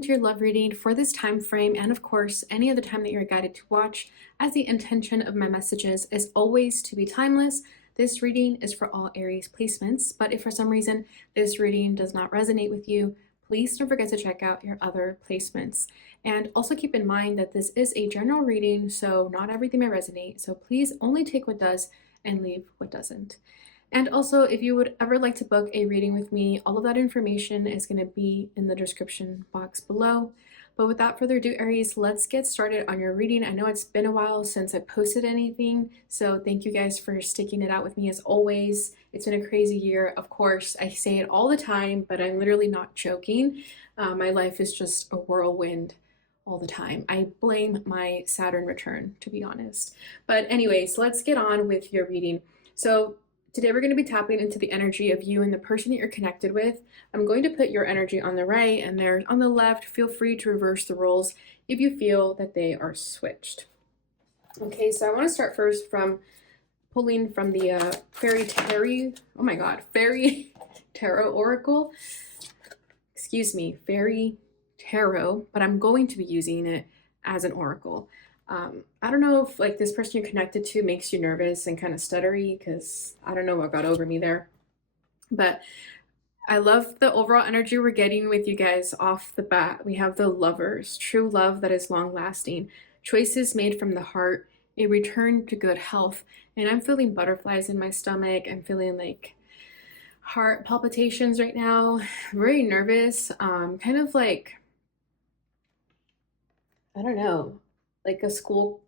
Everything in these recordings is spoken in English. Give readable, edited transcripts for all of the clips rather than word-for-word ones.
welcome to your love reading for this time frame, and of course, any other time that you're guided to watch, as the intention of my messages is always to be timeless. This reading is for all Aries placements, but if for some reason this reading does not resonate with you, please don't forget to check out your other placements. And also keep in mind that this is a general reading, so not everything may resonate, so please only take what does and leave what doesn't. And also, if you would ever like to book a reading with me, all of that information is going to be in the description box below. But without further ado, Aries, let's get started on your reading. I know it's been a while since I posted anything, so thank you guys for sticking it out with me as always. It's been a crazy year. Of course, I say it all the time, but I'm literally not joking. My life is just a whirlwind all the time. I blame my Saturn return, to be honest. But anyways, let's get on with your reading. So today we're going to be tapping into the energy of you and the person that you're connected with. I'm going to put your energy on the right and theirs on the left. Feel free to reverse the roles if you feel that they are switched. Okay, so I want to start first from pulling from the Fairy Tarot Oracle. Excuse me, Fairy Tarot, but I'm going to be using it as an oracle. I don't know if like this person you're connected to makes you nervous and kind of stuttery, because I don't know what got over me there. But I love the overall energy we're getting with you guys off the bat. We have the Lovers, true love that is long lasting, choices made from the heart, a return to good health. And I'm feeling butterflies in my stomach. I'm feeling like heart palpitations right now, very nervous, kind of like, I don't know, like a school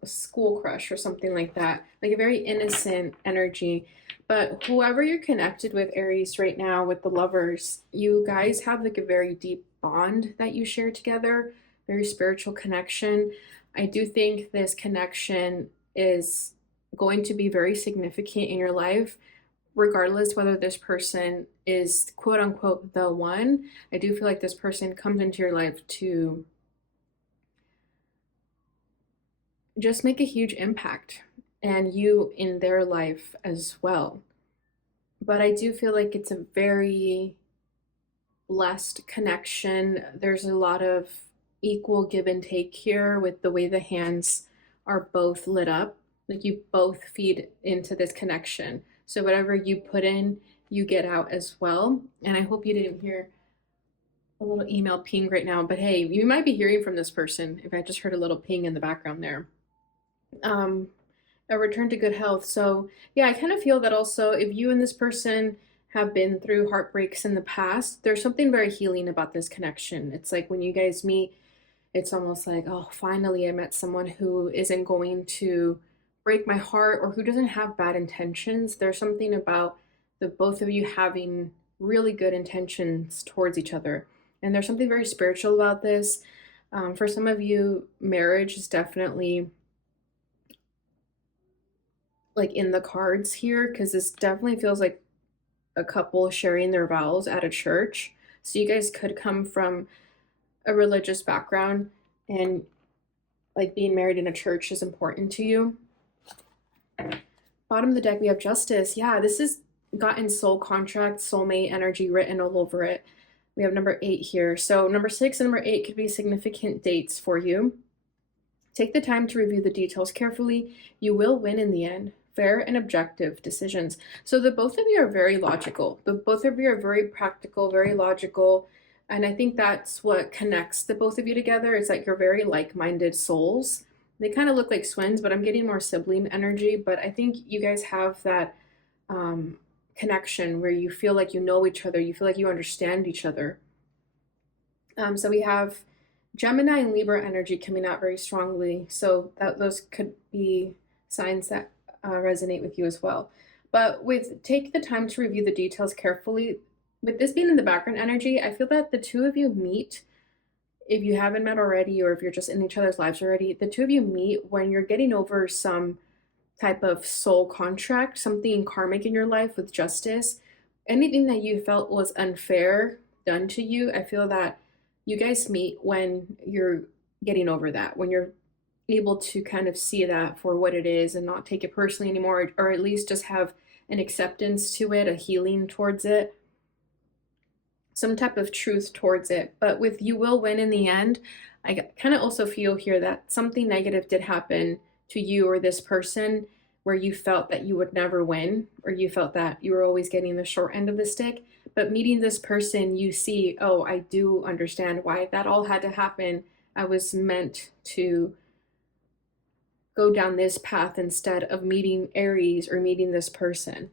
crush or something like that, like a very innocent energy. But whoever you're connected with, Aries, right now with the Lovers, you guys have like a very deep bond that you share together, very spiritual connection. I do think this connection is going to be very significant in your life, regardless whether this person is quote unquote the one. I do feel like this person comes into your life to just make a huge impact, and you in their life as well. But I do feel like it's a very blessed connection. There's a lot of equal give and take here with the way the hands are both lit up. Like you both feed into this connection. So whatever you put in, you get out as well. And I hope you didn't hear a little email ping right now, but hey, you might be hearing from this person if I just heard a little ping in the background there. A return to good health. So yeah, I kind of feel that also if you and this person have been through heartbreaks in the past, there's something very healing about this connection. It's like when you guys meet, it's almost like, oh, finally I met someone who isn't going to break my heart or who doesn't have bad intentions. There's something about the both of you having really good intentions towards each other. And there's something very spiritual about this. For some of you, marriage is definitely like in the cards here, because this definitely feels like a couple sharing their vows at a church. So you guys could come from a religious background, and like being married in a church is important to you. Bottom of the deck, we have Justice. Yeah, this has gotten soul contract, soulmate energy written all over it. We have number 8 here. So number 6 and number 8 could be significant dates for you. Take the time to review the details carefully. You will win in the end. Fair and objective decisions. So the both of you are very logical. The both of you are very practical, very logical. And I think that's what connects the both of you together. It's like you're very like-minded souls. They kind of look like twins, but I'm getting more sibling energy. But I think you guys have that connection where you feel like you know each other. You feel like you understand each other. So we have Gemini and Libra energy coming out very strongly. So those could be signs that resonate with you as well. But take the time to review the details carefully. With this being in the background energy, I feel that the two of you meet, if you haven't met already, or if you're just in each other's lives already, the two of you meet when you're getting over some type of soul contract, something karmic in your life with Justice. Anything that you felt was unfair done to you, I feel that you guys meet when you're getting over that, when you're able to kind of see that for what it is and not take it personally anymore, or at least just have an acceptance to it, a healing towards it. some type of truth towards it. But with you will win in the end, I kind of also feel here that something negative did happen to you or this person where you felt that you would never win, or you felt that you were always getting the short end of the stick. But meeting this person, you see, oh, I do understand why that all had to happen. I was meant to go down this path instead of meeting Aries or meeting this person.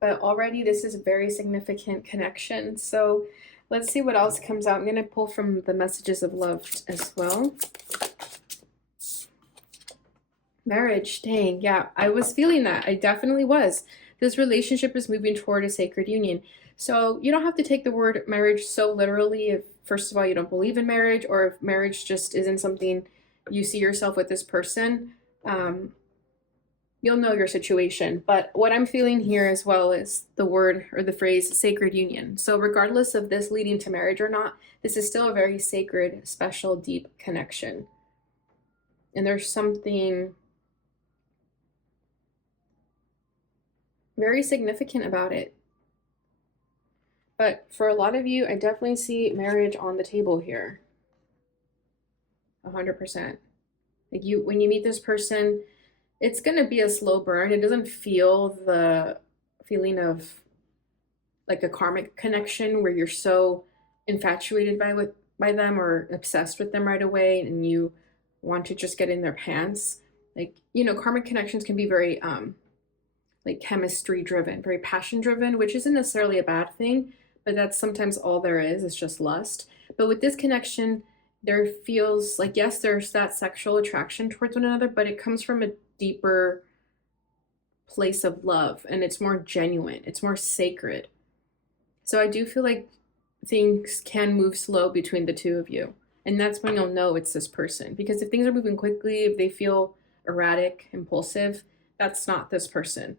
But already this is a very significant connection. So let's see what else comes out. I'm going to pull from the messages of love as well. Marriage, dang, yeah, I was feeling that. I definitely was. This relationship is moving toward a sacred union. So you don't have to take the word marriage so literally if, first of all, you don't believe in marriage, or if marriage just isn't something you see yourself with this person. You'll know your situation. But what I'm feeling here as well is the word or the phrase sacred union. So regardless of this leading to marriage or not, this is still a very sacred, special, deep connection. And there's something very significant about it. But for a lot of you, I definitely see marriage on the table here. 100%. Like when you meet this person, it's going to be a slow burn. It doesn't feel the feeling of like a karmic connection where you're so infatuated by them or obsessed with them right away and you want to just get in their pants. Like, karmic connections can be very like chemistry driven, very passion driven, which isn't necessarily a bad thing, but that's sometimes all there is. It's just lust. But with this connection, there feels like, yes, there's that sexual attraction towards one another, but it comes from a deeper place of love, and it's more genuine, it's more sacred. So I do feel like things can move slow between the two of you, and that's when you'll know it's this person. Because if things are moving quickly, if they feel erratic, impulsive, that's not this person.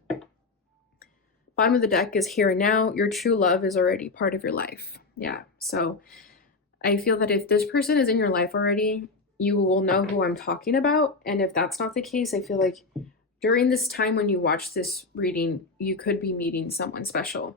Bottom of the deck is here and now. Your true love is already part of your life. Yeah, so I feel that if this person is in your life already, you will know who I'm talking about. And if that's not the case, I feel like during this time when you watch this reading, you could be meeting someone special.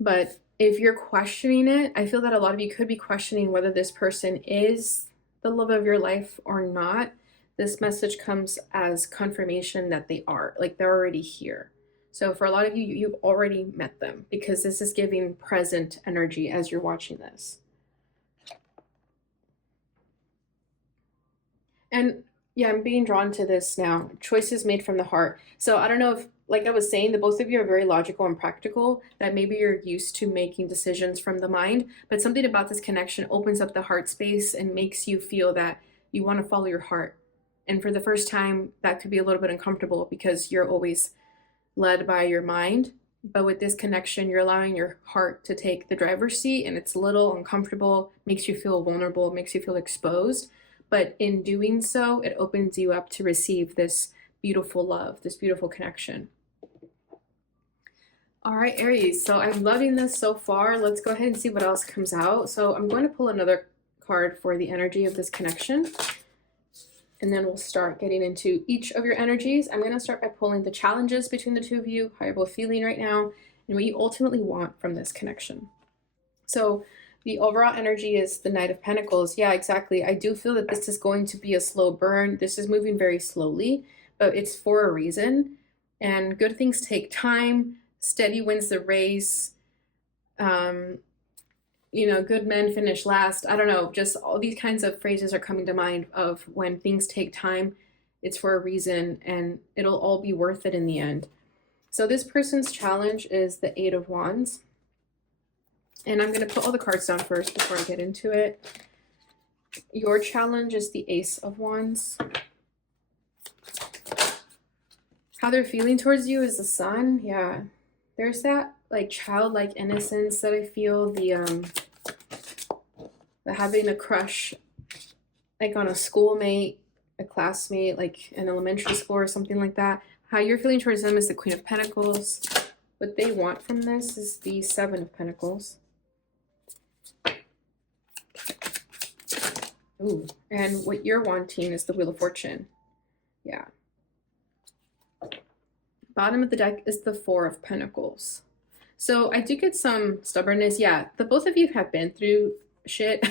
But if you're questioning it, I feel that a lot of you could be questioning whether this person is the love of your life or not. This message comes as confirmation that they are, like they're already here. So for a lot of you, you've already met them, because this is giving present energy as you're watching this. And yeah, I'm being drawn to this now. Choices made from the heart. So I don't know if, like I was saying, the both of you are very logical and practical, that maybe you're used to making decisions from the mind, but something about this connection opens up the heart space and makes you feel that you want to follow your heart. And for the first time, that could be a little bit uncomfortable because you're always led by your mind. But with this connection, you're allowing your heart to take the driver's seat, and it's a little uncomfortable, makes you feel vulnerable, makes you feel exposed. But in doing so, it opens you up to receive this beautiful love, this beautiful connection. All right, Aries, so I'm loving this so far. Let's go ahead and see what else comes out. So I'm going to pull another card for the energy of this connection, and then we'll start getting into each of your energies. I'm going to start by pulling the challenges between the two of you, how you're both feeling right now, and what you ultimately want from this connection. So the overall energy is the Knight of Pentacles. Yeah, exactly. I do feel that this is going to be a slow burn. This is moving very slowly, but it's for a reason. And good things take time. Steady wins the race. Good men finish last. I don't know, just all these kinds of phrases are coming to mind of when things take time, it's for a reason, and it'll all be worth it in the end. So this person's challenge is the Eight of Wands. And I'm going to put all the cards down first before I get into it. Your challenge is the Ace of Wands. How they're feeling towards you is the Sun. Yeah. There's that like childlike innocence that I feel, the having a crush like on a schoolmate, a classmate, like in elementary school or something like that. How you're feeling towards them is the Queen of Pentacles. What they want from this is the Seven of Pentacles. Ooh, and what you're wanting is the Wheel of Fortune. Yeah. Bottom of the deck is the Four of Pentacles. So I do get some stubbornness. Yeah, the both of you have been through shit.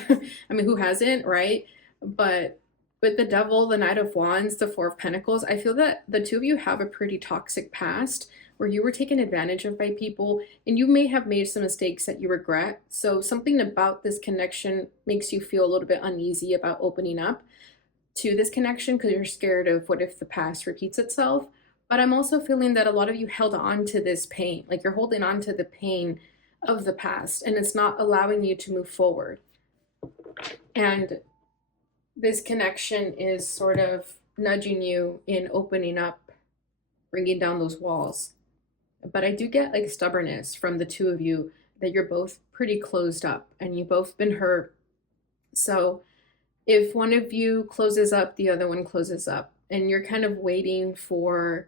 I mean, who hasn't, right? But with the devil, the Knight of Wands, the Four of Pentacles, I feel that the two of you have a pretty toxic past where you were taken advantage of by people and you may have made some mistakes that you regret. So something about this connection makes you feel a little bit uneasy about opening up to this connection because you're scared of what if the past repeats itself. But I'm also feeling that a lot of you held on to this pain, like you're holding on to the pain of the past and it's not allowing you to move forward. And this connection is sort of nudging you in opening up, bringing down those walls. But I do get like stubbornness from the two of you that you're both pretty closed up and you've both been hurt. So if one of you closes up, the other one closes up, and you're kind of waiting for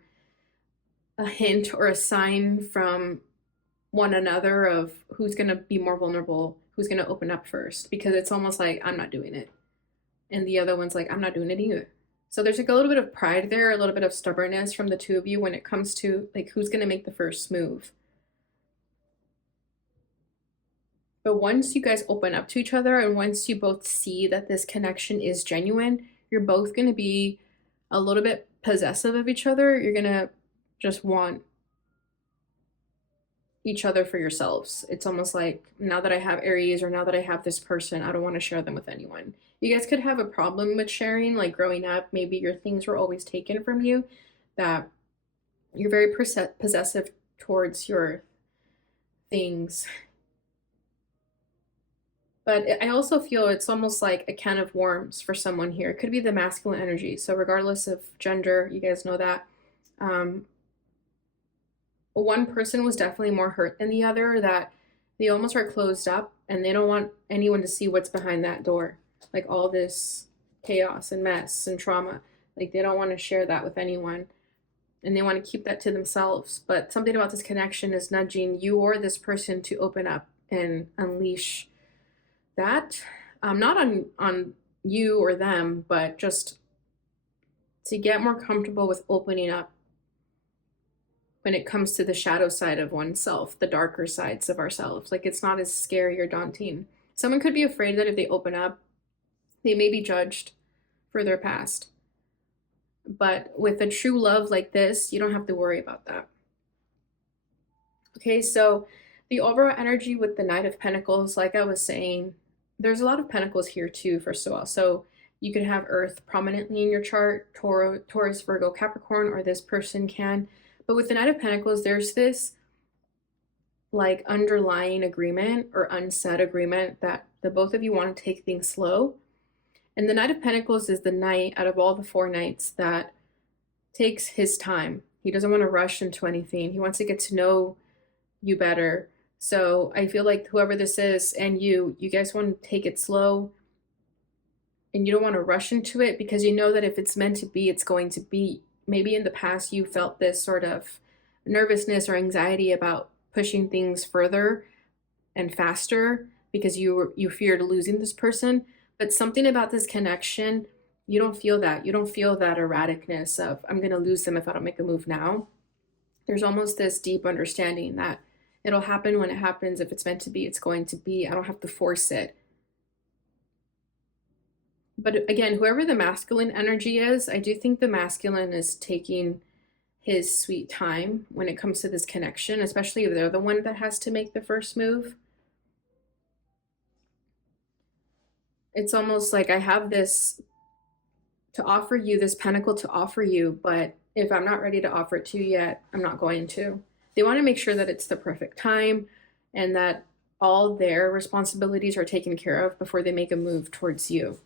a hint or a sign from one another of who's going to be more vulnerable, who's going to open up first, because it's almost like I'm not doing it. And the other one's like, I'm not doing it either. So there's like a little bit of pride there, a little bit of stubbornness from the two of you when it comes to like who's going to make the first move. But once you guys open up to each other and once you both see that this connection is genuine, you're both going to be a little bit possessive of each other. You're going to just want each other for yourselves. It's almost like now that I have Aries or now that I have this person, I don't want to share them with anyone. You guys could have a problem with sharing, like growing up, maybe your things were always taken from you, that you're very possessive towards your things. But I also feel it's almost like a can of worms for someone here. It could be the masculine energy. So regardless of gender, you guys know that. One person was definitely more hurt than the other, that they almost are closed up and they don't want anyone to see what's behind that door. Like all this chaos and mess and trauma. Like they don't want to share that with anyone. And they want to keep that to themselves. But something about this connection is nudging you or this person to open up and unleash that. Not on you or them, but just to get more comfortable with opening up when it comes to the shadow side of oneself, the darker sides of ourselves. Like it's not as scary or daunting. Someone could be afraid that if they open up, they may be judged for their past. But with a true love like this, you don't have to worry about that. Okay, so the overall energy with the Knight of Pentacles, like I was saying, there's a lot of Pentacles here too, first of all. So you could have Earth prominently in your chart, Taurus, Virgo, Capricorn, or this person can. But with the Knight of Pentacles, there's this like underlying agreement or unsaid agreement that the both of you want to take things slow. And the Knight of Pentacles is the knight out of all the four knights that takes his time. He doesn't want to rush into anything. He wants to get to know you better. So I feel like whoever this is and you guys want to take it slow and you don't want to rush into it because you know that if it's meant to be, it's going to be. Maybe in the past you felt this sort of nervousness or anxiety about pushing things further and faster because you feared losing this person. But something about this connection, you don't feel that. You don't feel that erraticness of, I'm going to lose them if I don't make a move now. There's almost this deep understanding that it'll happen when it happens. If it's meant to be, it's going to be. I don't have to force it. But again, whoever the masculine energy is, I do think the masculine is taking his sweet time when it comes to this connection, especially if they're the one that has to make the first move. It's almost like I have this to offer you, this pentacle to offer you, but if I'm not ready to offer it to you yet, I'm not going to. They want to make sure that it's the perfect time and that all their responsibilities are taken care of before they make a move towards you.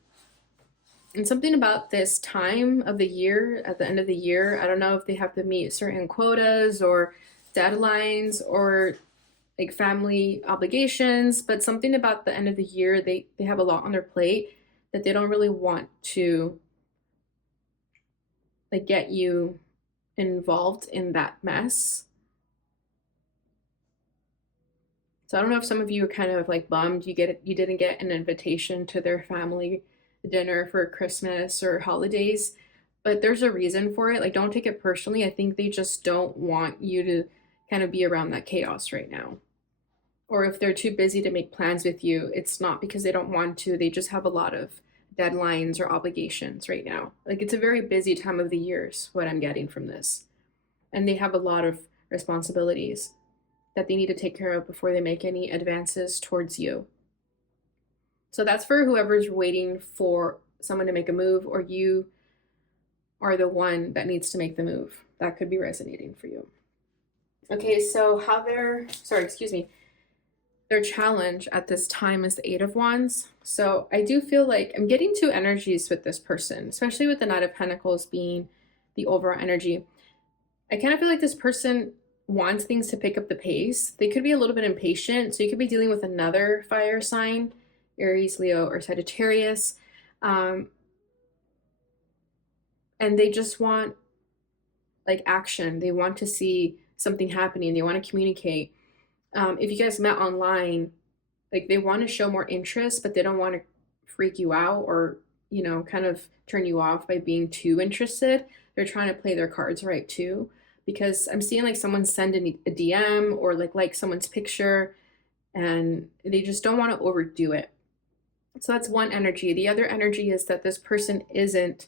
And something about this time of the year, at the end of the year, I don't know if they have to meet certain quotas or deadlines or like family obligations, but something about the end of the year, they have a lot on their plate that they don't really want to like get you involved in that mess. So I don't know if some of you are kind of like bummed you didn't get an invitation to their family dinner for Christmas or holidays, but there's a reason for it. Like don't take it personally. I think they just don't want you to kind of be around that chaos right now. Or if they're too busy to make plans with you, it's not because they don't want to, they just have a lot of deadlines or obligations right now. Like it's a very busy time of the year, is what I'm getting from this. And they have a lot of responsibilities that they need to take care of before they make any advances towards you. So that's for whoever's waiting for someone to make a move, or you are the one that needs to make the move. That could be resonating for you. Okay, so their challenge at this time is the Eight of Wands. So I do feel like I'm getting two energies with this person, especially with the Knight of Pentacles being the overall energy. I kind of feel like this person wants things to pick up the pace. They could be a little bit impatient. So you could be dealing with another fire sign, Aries, Leo, or Sagittarius. And they just want like action. They want to see something happening. They want to communicate. If you guys met online, like they want to show more interest, but they don't want to freak you out or, you know, kind of turn you off by being too interested. They're trying to play their cards right too, because I'm seeing like someone send a DM or like someone's picture and they just don't want to overdo it. So that's one energy. The other energy is that this person isn't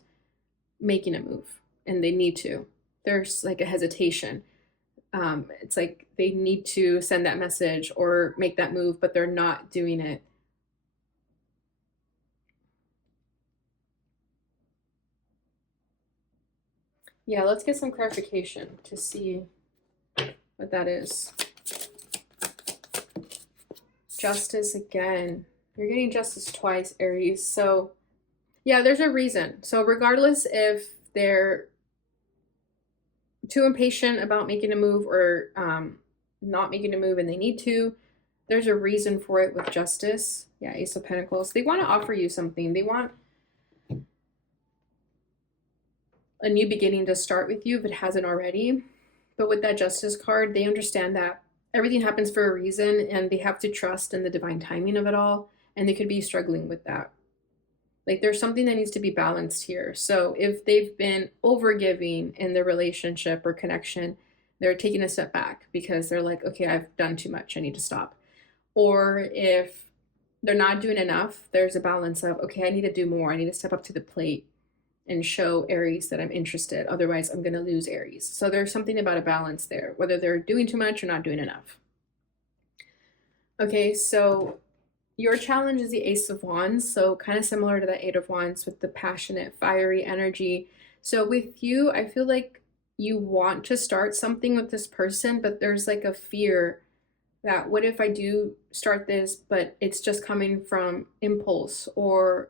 making a move and they need to. There's like a hesitation. It's like they need to send that message or make that move, but they're not doing it. Yeah, let's get some clarification to see what that is. Justice again. You're getting justice twice, Aries. So yeah, there's a reason. So regardless if they're too impatient about making a move or not making a move and they need to, there's a reason for it with justice. Yeah, Ace of Pentacles. They want to offer you something. They want a new beginning to start with you if it hasn't already. But with that justice card, they understand that everything happens for a reason and they have to trust in the divine timing of it all. And they could be struggling with that. Like there's something that needs to be balanced here. So if they've been overgiving in their relationship or connection, they're taking a step back because they're like, okay, I've done too much. I need to stop. Or if they're not doing enough, there's a balance of, okay, I need to do more. I need to step up to the plate and show Aries that I'm interested. Otherwise, I'm going to lose Aries. So there's something about a balance there, whether they're doing too much or not doing enough. Okay, so your challenge is the Ace of Wands, so kind of similar to the Eight of Wands with the passionate, fiery energy. So with you, I feel like you want to start something with this person, but there's like a fear that what if I do start this, but it's just coming from impulse or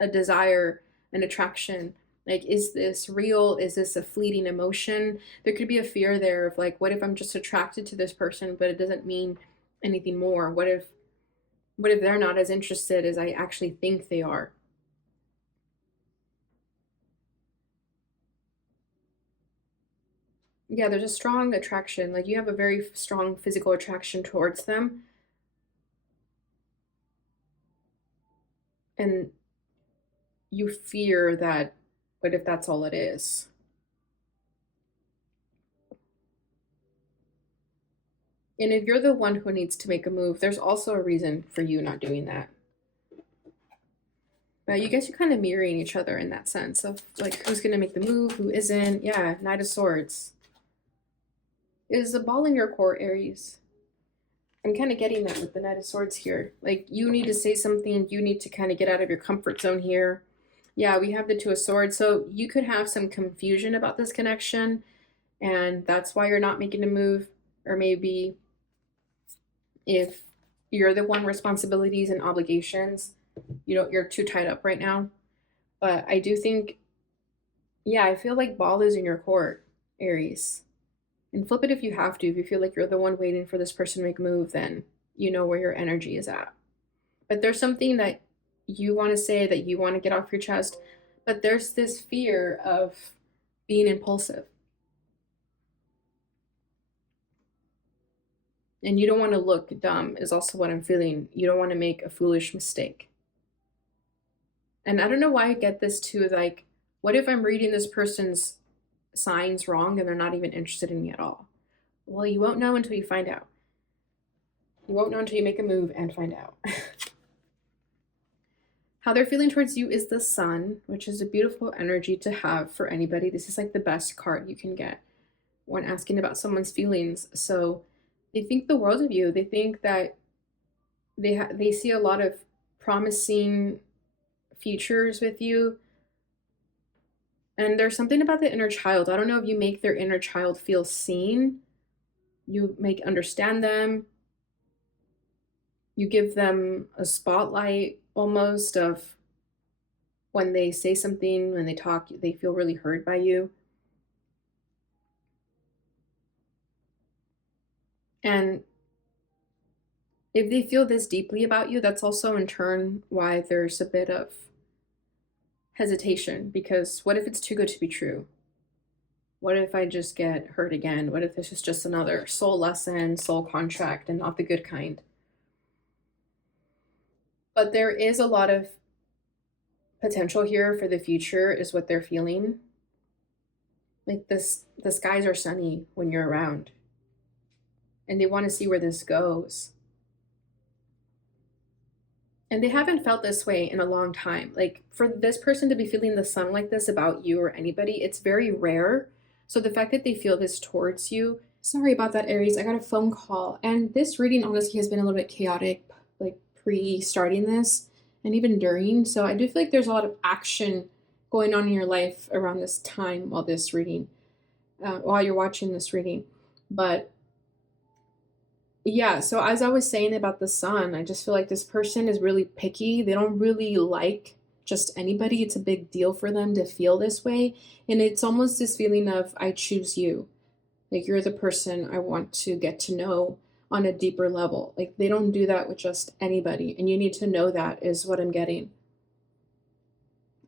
a desire, an attraction. Like, is this real? Is this a fleeting emotion? There could be a fear there of like, what if I'm just attracted to this person, but it doesn't mean anything more? What if they're not as interested as I actually think they are? Yeah, there's a strong attraction. Like you have a very strong physical attraction towards them. And you fear that, what if that's all it is? And if you're the one who needs to make a move, there's also a reason for you not doing that. But you guys are kind of mirroring each other in that sense of like who's going to make the move, who isn't. Yeah, Knight of Swords. Is the ball in your court, Aries? I'm kind of getting that with the Knight of Swords here. Like you need to say something. You need to kind of get out of your comfort zone here. Yeah, we have the Two of Swords. So you could have some confusion about this connection. And that's why you're not making a move. Or maybe if you're the one responsibilities and obligations, you know, you're too tied up right now. But I do think, yeah, I feel like ball is in your court, Aries. And flip it if you have to. If you feel like you're the one waiting for this person to make a move, then you know where your energy is at. But there's something that you want to say, that you want to get off your chest, but there's this fear of being impulsive. And you don't want to look dumb is also what I'm feeling. You don't want to make a foolish mistake. And I don't know why I get this too. Like, what if I'm reading this person's signs wrong and they're not even interested in me at all? Well, you won't know until you find out. You won't know until you make a move and find out. How they're feeling towards you is the Sun, which is a beautiful energy to have for anybody. This is like the best card you can get when asking about someone's feelings. So they think the world of you. They think that they see a lot of promising futures with you. And there's something about the inner child. I don't know if you make their inner child feel seen. You make understand them. You give them a spotlight almost of when they say something, when they talk, they feel really heard by you. And if they feel this deeply about you, that's also in turn why there's a bit of hesitation, because what if it's too good to be true? What if I just get hurt again? What if this is just another soul lesson, soul contract, and not the good kind? But there is a lot of potential here for the future, is what they're feeling. Like this, the skies are sunny when you're around, and they want to see where this goes. And they haven't felt this way in a long time. Like for this person to be feeling the sun like this about you or anybody, it's very rare. So the fact that they feel this towards you, sorry about that, Aries. I got a phone call. And this reading honestly has been a little bit chaotic, like pre-starting this and even during. So I do feel like there's a lot of action going on in your life around this time while this reading, while you're watching this reading. But yeah, so as I was saying about the sun, I just feel like this person is really picky. They don't really like just anybody. It's a big deal for them to feel this way. And it's almost this feeling of, I choose you. Like you're the person I want to get to know on a deeper level. Like they don't do that with just anybody. And you need to know that, is what I'm getting.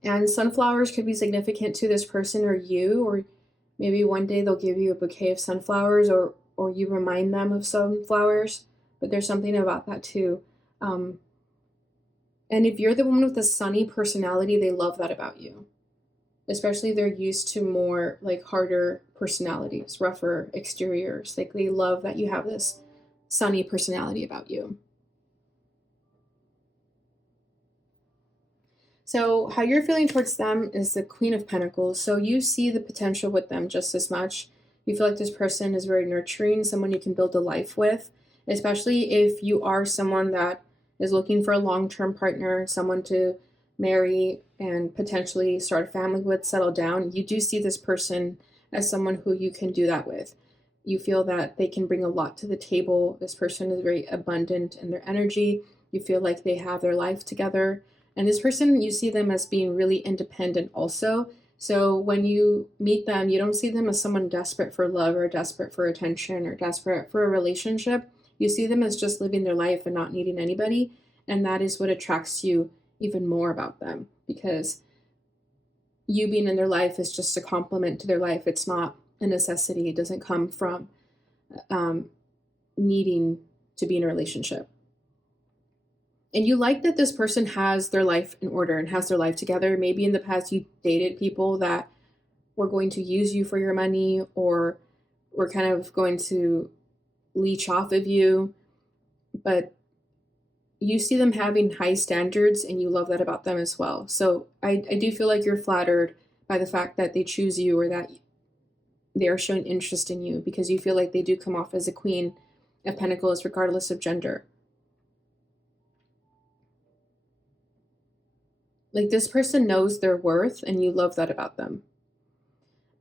And sunflowers could be significant to this person or you, or maybe one day they'll give you a bouquet of sunflowers, or you remind them of sunflowers. But there's something about that too. And if you're the one with the sunny personality, they love that about you. Especially if they're used to more like harder personalities, rougher exteriors. Like they love that you have this sunny personality about you. So how you're feeling towards them is the Queen of Pentacles. So you see the potential with them just as much. You feel like this person is very nurturing, someone you can build a life with, especially if you are someone that is looking for a long-term partner, someone to marry and potentially start a family with, settle down. You do see this person as someone who you can do that with. You feel that they can bring a lot to the table. This person is very abundant in their energy. You feel like they have their life together. And this person, you see them as being really independent also. So when you meet them, you don't see them as someone desperate for love or desperate for attention or desperate for a relationship. You see them as just living their life and not needing anybody. And that is what attracts you even more about them, because you being in their life is just a complement to their life. It's not a necessity. It doesn't come from needing to be in a relationship. And you like that this person has their life in order and has their life together. Maybe in the past you dated people that were going to use you for your money, or were kind of going to leech off of you. But you see them having high standards and you love that about them as well. So I do feel like you're flattered by the fact that they choose you, or that they are showing interest in you, because you feel like they do come off as a Queen of Pentacles regardless of gender. Like this person knows their worth and you love that about them.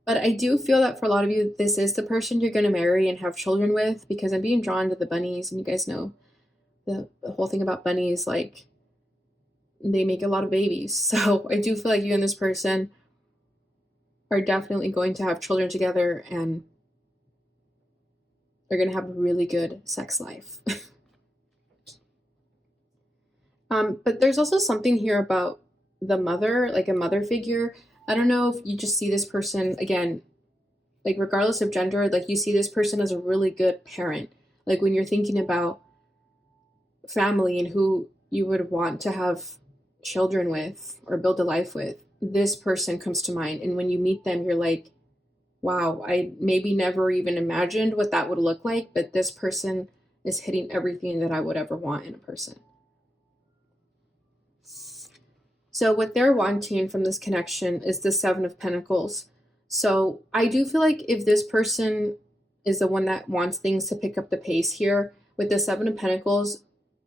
But I do feel that for a lot of you, this is the person you're going to marry and have children with, because I'm being drawn to the bunnies, and you guys know the whole thing about bunnies, like they make a lot of babies. So I do feel like you and this person are definitely going to have children together, and they're going to have a really good sex life. But there's also something here about the mother, like a mother figure. I don't know if you just see this person, again, like regardless of gender, like you see this person as a really good parent. Like when you're thinking about family and who you would want to have children with or build a life with, this person comes to mind. And when you meet them, you're like, wow, I maybe never even imagined what that would look like, but this person is hitting everything that I would ever want in a person. So what they're wanting from this connection is the Seven of Pentacles. So I do feel like if this person is the one that wants things to pick up the pace here with the Seven of Pentacles,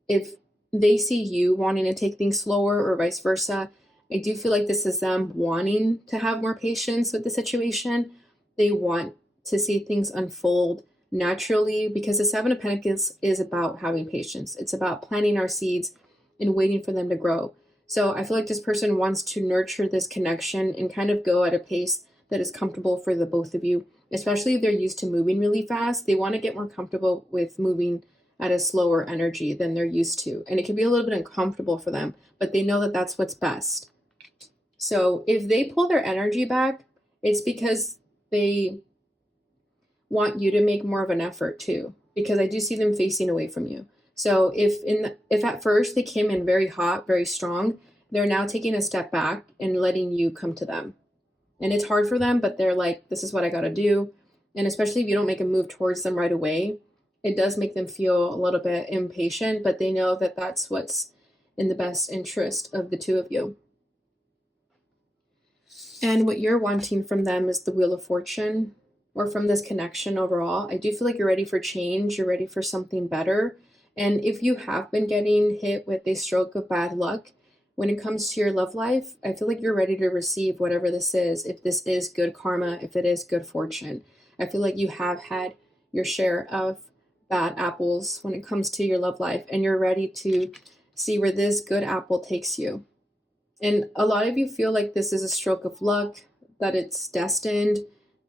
if they see you wanting to take things slower or vice versa, I do feel like this is them wanting to have more patience with the situation. They want to see things unfold naturally because the Seven of Pentacles is about having patience. It's about planting our seeds and waiting for them to grow. So I feel like this person wants to nurture this connection and kind of go at a pace that is comfortable for the both of you, especially if they're used to moving really fast. They want to get more comfortable with moving at a slower energy than they're used to. And it can be a little bit uncomfortable for them, but they know that that's what's best. So if they pull their energy back, it's because they want you to make more of an effort too, because I do see them facing away from you. So if at first they came in very hot, very strong, they're now taking a step back and letting you come to them. And it's hard for them, but they're like, this is what I got to do. And especially if you don't make a move towards them right away, it does make them feel a little bit impatient, but they know that that's what's in the best interest of the two of you. And what you're wanting from them is the Wheel of Fortune, or from this connection overall. I do feel like you're ready for change. You're ready for something better. And if you have been getting hit with a stroke of bad luck, when it comes to your love life, I feel like you're ready to receive whatever this is. If this is good karma, if it is good fortune, I feel like you have had your share of bad apples when it comes to your love life, and you're ready to see where this good apple takes you. And a lot of you feel like this is a stroke of luck, that it's destined.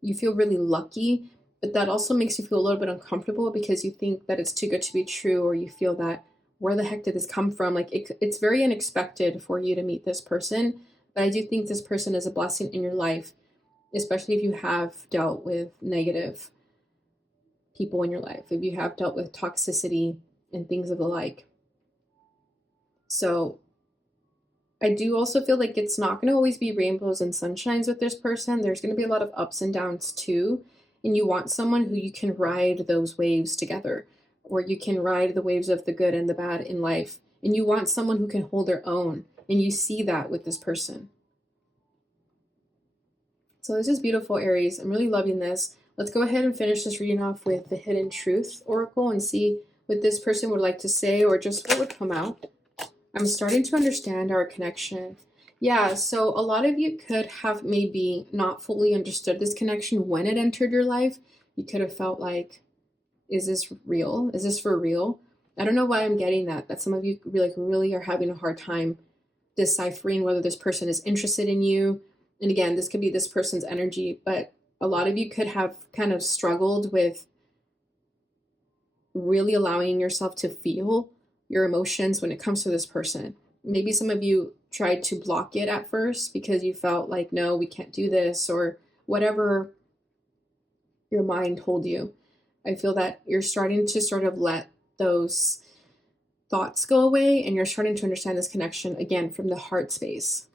You feel really lucky, but that also makes you feel a little bit uncomfortable because you think that it's too good to be true, or you feel that, where the heck did this come from? Like it's very unexpected for you to meet this person, but I do think this person is a blessing in your life, especially if you have dealt with negative people in your life, if you have dealt with toxicity and things of the like. So I do also feel like it's not going to always be rainbows and sunshines with this person. There's going to be a lot of ups and downs too. And you want someone who you can ride those waves together, or you can ride the waves of the good and the bad in life. And you want someone who can hold their own. And you see that with this person. So this is beautiful, Aries. I'm really loving this. Let's go ahead and finish this reading off with the Hidden Truth Oracle and see what this person would like to say, or just what would come out. I'm starting to understand our connection. Yeah, so a lot of you could have maybe not fully understood this connection when it entered your life. You could have felt like, is this real? Is this for real? I don't know why I'm getting that some of you really are having a hard time deciphering whether this person is interested in you. And again, this could be this person's energy, but a lot of you could have kind of struggled with really allowing yourself to feel your emotions when it comes to this person. Maybe some of you tried to block it at first because you felt like, no, we can't do this, or whatever your mind told you. I feel that you're starting to sort of let those thoughts go away, and you're starting to understand this connection again from the heart space.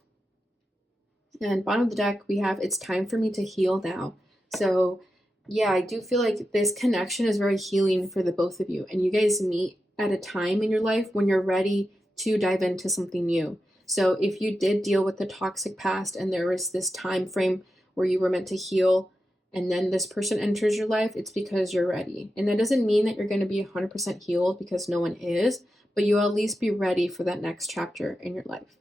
And bottom of the deck, we have, it's time for me to heal now. So yeah, I do feel like this connection is very healing for the both of you, and you guys meet at a time in your life when you're ready to dive into something new. So if you did deal with the toxic past and there was this time frame where you were meant to heal, and then this person enters your life, it's because you're ready. And that doesn't mean that you're going to be 100% healed, because no one is, but you'll at least be ready for that next chapter in your life.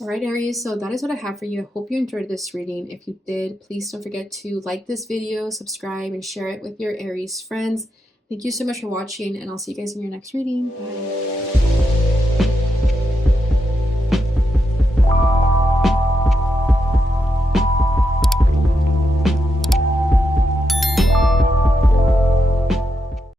All right, Aries, so that is what I have for you. I hope you enjoyed this reading. If you did, please don't forget to like this video, subscribe, and share it with your Aries friends. Thank you so much for watching, and I'll see you guys in your next reading. Bye.